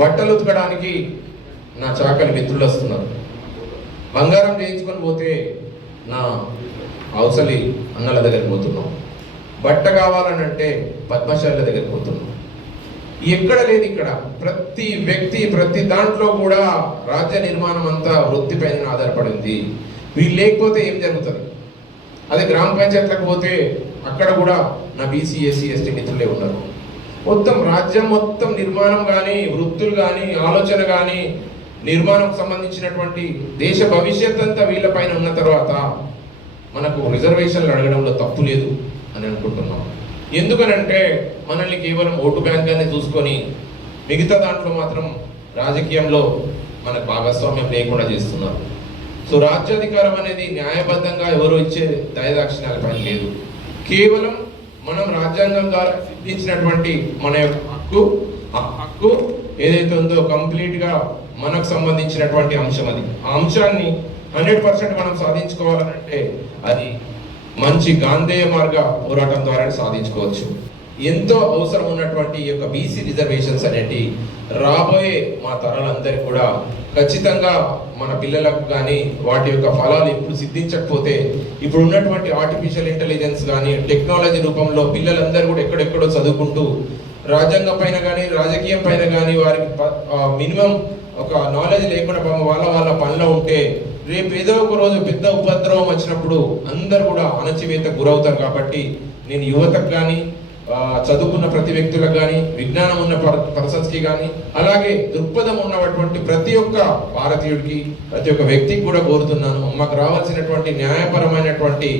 బట్టలు ఉతకడానికి నా చాకలి మిత్రులు వస్తున్నారు. బంగారం చేయించుకొని పోతే నా అవసలి అన్నల దగ్గరికి పోతున్నాం. బట్ట కావాలని అంటే పద్మశాల దగ్గరికి పోతున్నాం. ఎక్కడ లేదు ఇక్కడ. ప్రతి వ్యక్తి ప్రతి దాంట్లో కూడా రాజ్య నిర్మాణం అంతా వృత్తిపైన ఆధారపడింది. వీళ్ళు లేకపోతే ఏం జరుగుతుంది? అదే గ్రామ పంచాయతీలకు పోతే అక్కడ కూడా నా బీసీ ఎస్సీ ఎస్టీ మిత్రులే ఉన్నారు. మొత్తం రాజ్యం మొత్తం నిర్మాణం కానీ వృత్తులు కానీ ఆలోచన కానీ నిర్మాణం సంబంధించినటువంటి దేశ భవిష్యత్ అంతా వీళ్ళపైన ఉన్న తర్వాత మనకు రిజర్వేషన్లు అడగడంలో తప్పు లేదు అని అనుకుంటున్నాం. ఎందుకనంటే మనల్ని కేవలం ఓటు బ్యాంక్గానే చూసుకొని మిగతా దాంట్లో మాత్రం రాజకీయంలో మనకు భాగస్వామ్యం లేకుండా చేస్తున్నారు. సో రాజ్యాధికారం అనేది న్యాయబద్ధంగా ఎవరు ఇచ్చే దయదాక్షిణ్యాలపైన లేదు. కేవలం మనం రాజ్యాంగం ద్వారా సిద్ధించినటువంటి మన యొక్క హక్కు ఏదైతే ఉందో కంప్లీట్గా మనకు సంబంధించినటువంటి అంశం. అది ఆ అంశాన్ని 100% మనం సాధించుకోవాలంటే అది మంచి గాంధేయ మార్గ పోరాటం ద్వారా సాధించుకోవచ్చు. ఎంతో అవసరం ఉన్నటువంటి ఈ యొక్క బీసీ రిజర్వేషన్స్ అనేటి రాబోయే మా తరాలందరికీ కూడా ఖచ్చితంగా మన పిల్లలకు కానీ వాటి యొక్క ఫలాలు ఎప్పుడు సిద్ధించకపోతే ఇప్పుడు ఉన్నటువంటి ఆర్టిఫిషియల్ ఇంటెలిజెన్స్ కానీ టెక్నాలజీ రూపంలో పిల్లలందరూ కూడా ఎక్కడెక్కడో చదువుకుంటూ రాజ్యాంగం పైన కానీ రాజకీయం పైన కానీ వారికి మినిమం ఒక నాలెడ్జ్ లేకుండా వాళ్ళ పనిలో ఉంటే రేపు ఏదో ఒక రోజు పెద్ద ఉపద్రవం వచ్చినప్పుడు అందరు కూడా అణచివేతకు గురవుతారు. కాబట్టి నేను యువతకు కానీ చదువుకున్న ప్రతి వ్యక్తులకు కానీ విజ్ఞానం ఉన్న పర్సన్స్కి కానీ అలాగే దృక్పథం ఉన్నటువంటి ప్రతి ఒక్క భారతీయుడికి ప్రతి ఒక్క వ్యక్తికి కూడా కోరుతున్నాను, మాకు రావాల్సినటువంటి న్యాయపరమైనటువంటి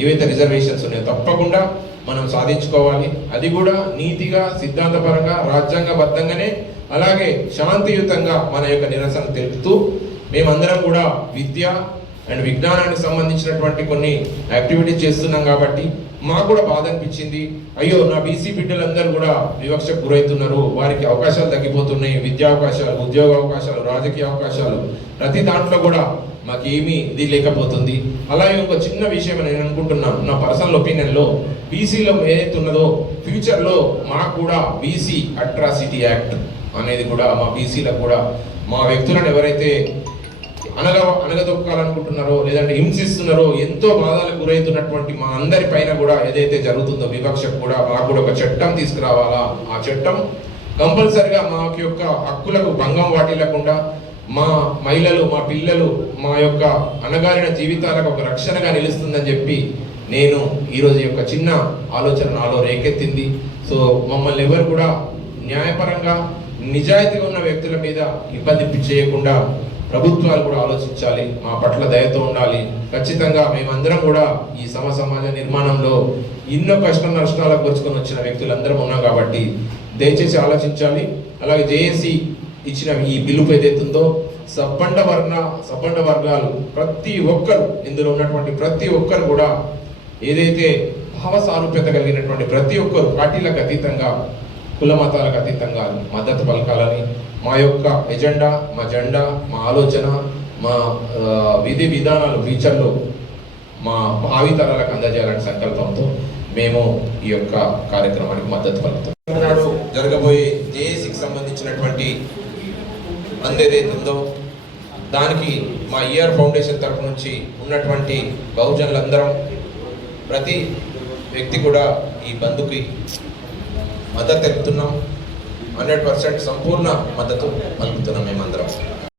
ఏవైతే రిజర్వేషన్స్ ఉన్నాయో తప్పకుండా మనం సాధించుకోవాలి. అది కూడా నీతిగా సిద్ధాంతపరంగా రాజ్యాంగబద్ధంగానే అలాగే శాంతియుతంగా మన యొక్క నిరసన తెలుపుతూ మేమందరం కూడా విద్య అండ్ విజ్ఞానానికి సంబంధించినటువంటి కొన్ని యాక్టివిటీస్ చేస్తున్నాం. కాబట్టి మాకు కూడా బాధ అనిపించింది. అయ్యో నా బీసీ బిడ్డలందరూ కూడా వివక్షకు గురవుతున్నారు, వారికి అవకాశాలు తగ్గిపోతున్నాయి, విద్యా అవకాశాలు, ఉద్యోగ అవకాశాలు, రాజకీయ అవకాశాలు ప్రతి దాంట్లో కూడా మాకేమీ ఇది లేకపోతుంది. అలాగే ఒక చిన్న విషయం నేను అనుకుంటున్నాను, నా పర్సనల్ ఒపీనియన్లో బీసీలో ఏదైతే ఉన్నదో ఫ్యూచర్లో మాకు కూడా బీసీ అట్రాసిటీ యాక్ట్ అనేది కూడా మా బీసీలకు కూడా మా వ్యక్తులను ఎవరైతే అనగదొక్కాలనుకుంటున్నారో లేదంటే హింసిస్తున్నారో ఎంతో బాధలకు గురవుతున్నటువంటి మా అందరి పైన కూడా ఏదైతే జరుగుతుందో వివక్షకు కూడా మాకు కూడా ఒక చట్టం తీసుకురావాలా. ఆ చట్టం కంపల్సరిగా మా యొక్క హక్కులకు భంగం వాటిల్లకుండా మా మహిళలు మా పిల్లలు మా యొక్క అణగారిన జీవితాలకు ఒక రక్షణగా నిలుస్తుందని చెప్పి నేను ఈరోజు యొక్క చిన్న ఆలోచన నాలో రేకెత్తింది. సో మమ్మల్ని ఎవరు కూడా న్యాయపరంగా నిజాయితీగా ఉన్న వ్యక్తుల మీద ఇబ్బంది చేయకుండా ప్రభుత్వాలు కూడా ఆలోచించాలి, మా పట్ల దయతో ఉండాలి. ఖచ్చితంగా మేమందరం కూడా ఈ సమాజ నిర్మాణంలో ఎన్నో కష్ట నష్టాలకు వచ్చుకొని వచ్చిన వ్యక్తులందరం ఉన్నాం కాబట్టి దయచేసి ఆలోచించాలి. అలాగే జేఏసీ ఇచ్చిన ఈ పిలుపు ఏదైతుందో సబ్బండ వర్గాలు ప్రతి ఒక్కరు ఇందులో ఉన్నటువంటి ప్రతి ఒక్కరు కూడా ఏదైతే భావ సారూప్యత కలిగినటువంటి ప్రతి ఒక్కరు పార్టీలకు అతీతంగా కుల మతాలకు అతీతంగా మద్దతు పలకాలని మా యొక్క ఎజెండా మా జెండా మా ఆలోచన మా విధి విధానాలు ఫ్యూచర్లో మా భావితరాలకు అందజేయాలనే సంకల్పంతో మేము ఈ యొక్క కార్యక్రమానికి మద్దతు పలుకుతాం. జరగబోయే జేఏసీకి సంబంధించినటువంటి ఏదైతే ఉందో దానికి మా ఈఆర్ ఫౌండేషన్ తరఫు నుంచి ఉన్నటువంటి బహుజనులందరం ప్రతి వ్యక్తి కూడా ఈ బంధుకి మద్దతు తెలుపుతున్నాం. 100% సంపూర్ణ మద్దతు పలుకుతున్నాం మేమందరం.